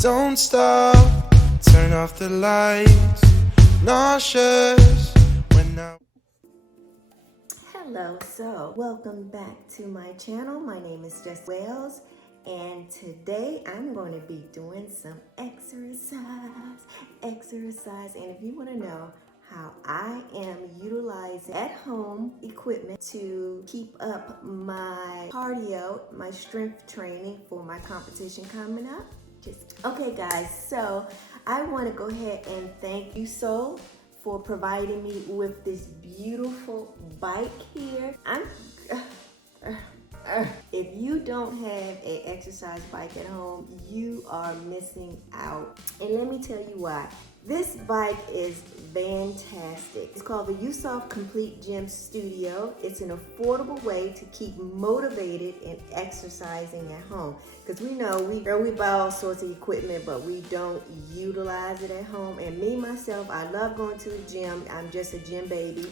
Don't stop, turn off the lights, nauseous when I... Hello, so welcome back to my channel. My name is Yesoul Wells, and today I'm going to be doing some exercise. And if you want to know how I am utilizing at-home equipment to keep up my cardio, my strength training for my competition coming up, okay guys, so I want to go ahead and thank Yesoul for providing me with this beautiful bike here. If you don't have an exercise bike at home, you are missing out. And let me tell you why. This bike is fantastic. It's called the Yesoul Complete Gym Studio. It's an affordable way to keep motivated and exercising at home. Because we know we buy all sorts of equipment, but we don't utilize it at home. And me, myself, I love going to the gym. I'm just a gym baby.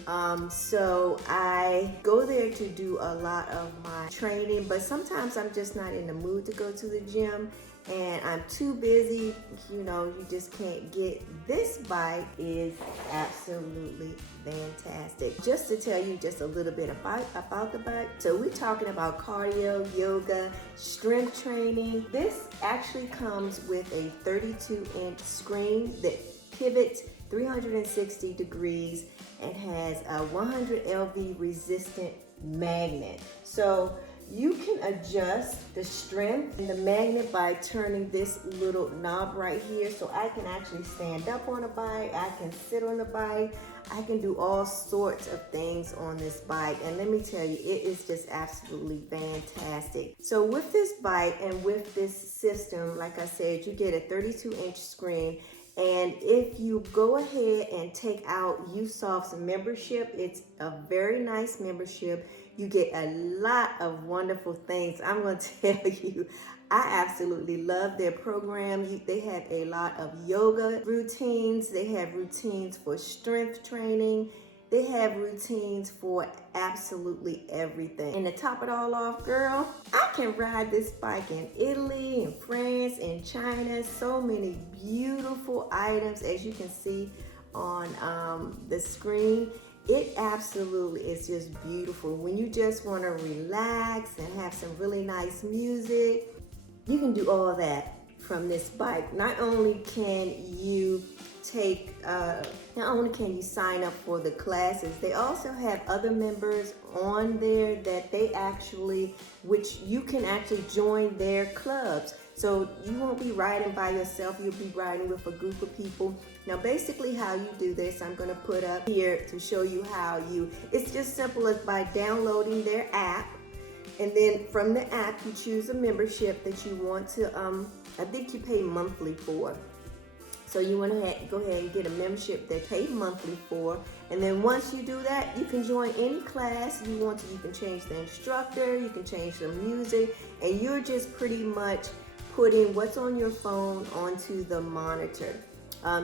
So I go there to do a lot of my training, but sometimes I'm just not in the mood to go to the gym. And I'm too busy, you just can't get. This bike is absolutely fantastic. Just to tell you just a little bit about the bike. So we're talking about cardio, yoga, strength training. This actually comes with a 32-inch screen that pivots 360 degrees and has a 100 LV resistant magnet. So you can adjust the strength and the magnet by turning this little knob right here. So I can actually stand up on a bike, I can sit on the bike, I can do all sorts of things on this bike. And let me tell you, it is just absolutely fantastic. So with this bike and with this system, like I said, you get a 32-inch screen. And if you go ahead and take out Yesoul's membership, it's a very nice membership. You get a lot of wonderful things. I'm going to tell you, I absolutely love their program. They have a lot of yoga routines. They have routines for strength training. They have routines for absolutely everything. And to top it all off, girl, I can ride this bike in Italy, in France, in China. So many beautiful items, as you can see on the screen. It absolutely is just beautiful. When you just want to relax and have some really nice music, you can do all that from this bike. Not only can you sign up for the classes, they also have other members on there that which you can actually join their clubs. So you won't be riding by yourself, you'll be riding with a group of people. Now basically how you do this, I'm gonna put up here to show you it's just simple as by downloading their app. And then from the app, you choose a membership that you want to, I think you pay monthly for. So you want to go ahead and get a membership that you pay monthly for. And then once you do that, you can join any class you want to. You can change the instructor, you can change the music, and you're just pretty much putting what's on your phone onto the monitor.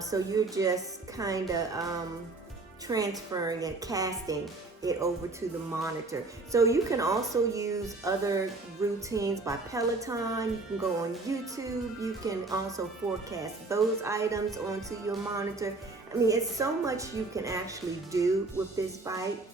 So you're just kind of transferring and casting it over to the monitor. So you can also use other routines by Peloton. You can go on YouTube. You can also forecast those items onto your monitor. I mean, it's so much you can actually do with this bike.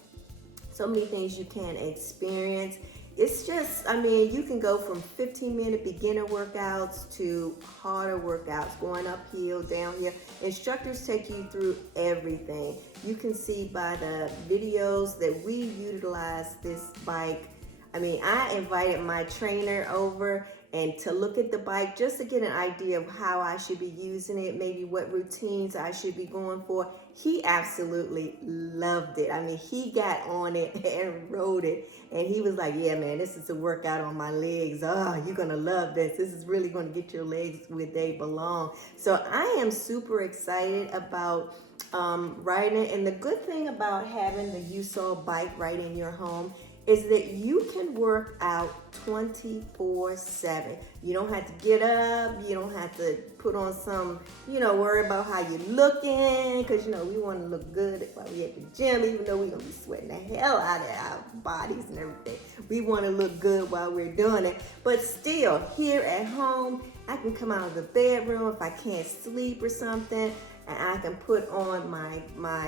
So many things you can experience. It's just, I mean, you can go from 15-minute beginner workouts to harder workouts, going uphill, downhill. Instructors take you through everything. You can see by the videos that we utilize this bike. I mean, I invited my trainer over and to look at the bike just to get an idea of how I should be using it, maybe what routines I should be going for. He absolutely loved it. I mean, he got on it and rode it, and he was like, yeah, man, this is a workout on my legs. Oh, you're going to love this. This is really going to get your legs where they belong. So I am super excited about riding it. And the good thing about having the Yesoul bike right in your home is that you can work out 24/7. You don't have to get up. You don't have to put on some, worry about how you're looking. Because, we want to look good while we're at the gym, even though we're going to be sweating the hell out of our bodies and everything. We want to look good while we're doing it. But still, here at home, I can come out of the bedroom if I can't sleep or something, and I can put on my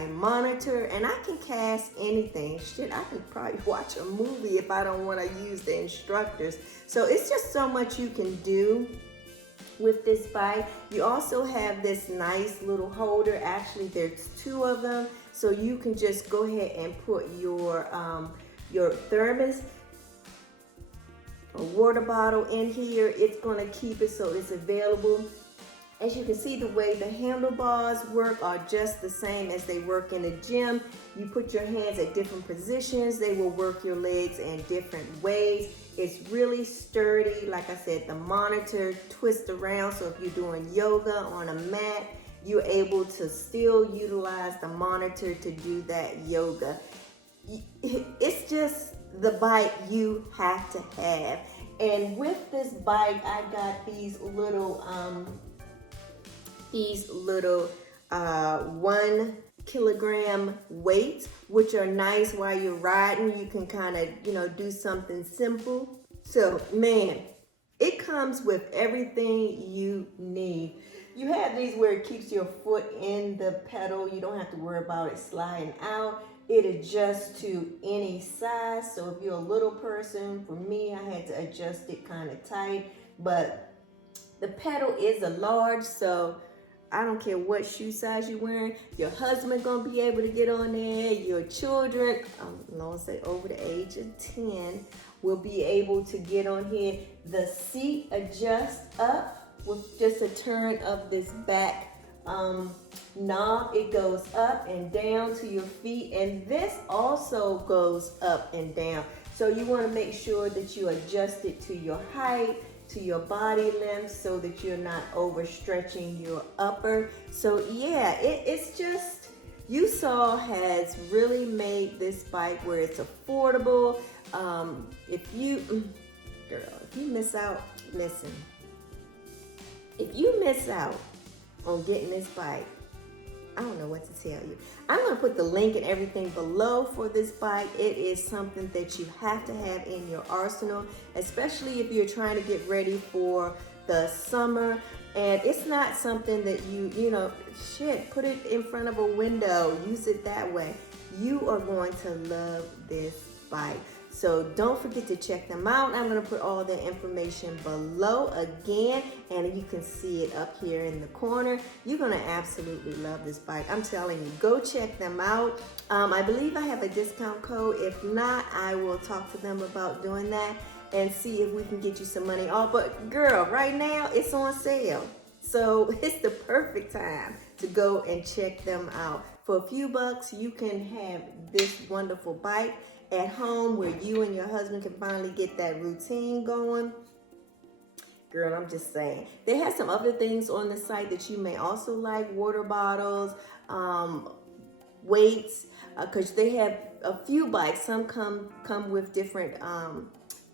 monitor, and I can cast anything. Shit, I can probably watch a movie if I don't want to use the instructors. So it's just so much you can do with this bike. You also have this nice little holder. Actually, there's two of them, so you can just go ahead and put your thermos or water bottle in here. It's going to keep it so it's available. As you can see, the way the handlebars work are just the same as they work in the gym. You put your hands at different positions. They will work your legs in different ways. It's really sturdy. Like I said, the monitor twists around, so if you're doing yoga on a mat, you're able to still utilize the monitor to do that yoga. It's just the bike you have to have. And with this bike, I got these little 1 kilogram weights, which are nice while you're riding. You can kind of, do something simple. So, man, it comes with everything you need. You have these where it keeps your foot in the pedal. You don't have to worry about it sliding out. It adjusts to any size. So if you're a little person, for me, I had to adjust it kind of tight. But the pedal is a large, so I don't care what shoe size you're wearing. Your husband gonna be able to get on there. Your children, let's say over the age of 10, will be able to get on here. The seat adjusts up with just a turn of this back knob. It goes up and down to your feet, and this also goes up and down. So you want to make sure that you adjust it to your height, to your body length, so that you're not overstretching your upper. So yeah, it's just, Yesoul has really made this bike where it's affordable. If you miss out, listen. If you miss out on getting this bike, I don't know what to tell you. I'm going to put the link and everything below for this bike. It is something that you have to have in your arsenal, especially if you're trying to get ready for the summer. And it's not something that put it in front of a window, use it that way. You are going to love this bike. So don't forget to check them out. I'm going to put all the information below again, and you can see it up here in the corner. You're going to absolutely love this bike. I'm telling you, go check them out. I believe I have a discount code. If not, I will talk to them about doing that and see if we can get you some money off. But girl, right now it's on sale. So it's the perfect time to go and check them out. For a few bucks, you can have this wonderful bike at home where you and your husband can finally get that routine going. Girl, I'm just saying. They have some other things on the site that you may also like, water bottles, weights, because they have a few bikes. Some come with different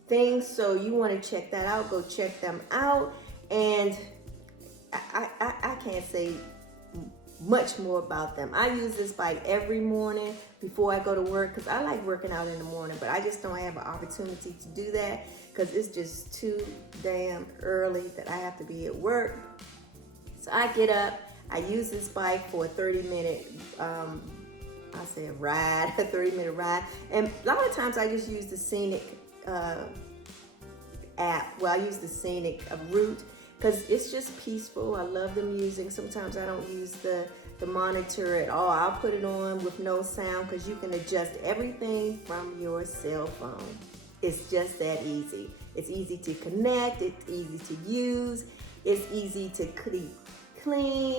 things, so you want to check that out. Go check them out. And I can't say much more about them. I use this bike every morning before I go to work because I like working out in the morning, but I just don't have an opportunity to do that because it's just too damn early that I have to be at work. So I get up, I use this bike for a 30-minute ride, a 30-minute ride. And a lot of times I just use the Scenic app. Well, I use the Scenic route because it's just peaceful. I love the music. Sometimes I don't use the monitor at all. I'll put it on with no sound because you can adjust everything from your cell phone. It's just that easy. It's easy to connect. It's easy to use. It's easy to clean.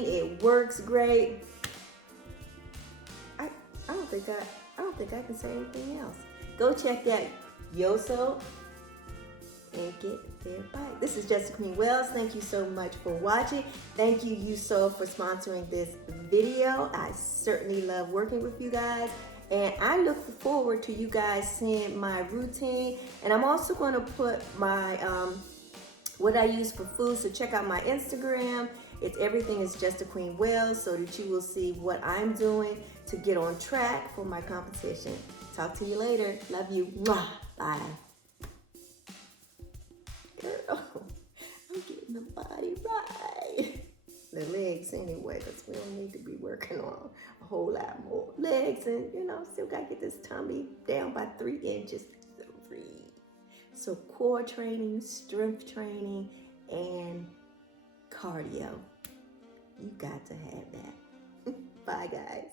It works great. I don't think I can say anything else. Go check that Yesoul and get their bike. This is Jessica Queen Wells. Thank you so much for watching. Thank you, Yesoul, for sponsoring this video. I certainly love working with you guys. And I look forward to you guys seeing my routine. And I'm also going to put my what I use for food. So check out my Instagram. It's everything is just a Queen Wells, so that you will see what I'm doing to get on track for my competition. Talk to you later. Love you. Mwah. Bye. Girl, I'm getting the body right. The legs anyway, because we don't need to be working on a whole lot more legs, and still gotta get this tummy down by 3 inches. 3. So core training, strength training, and cardio. You got to have that. Bye, guys.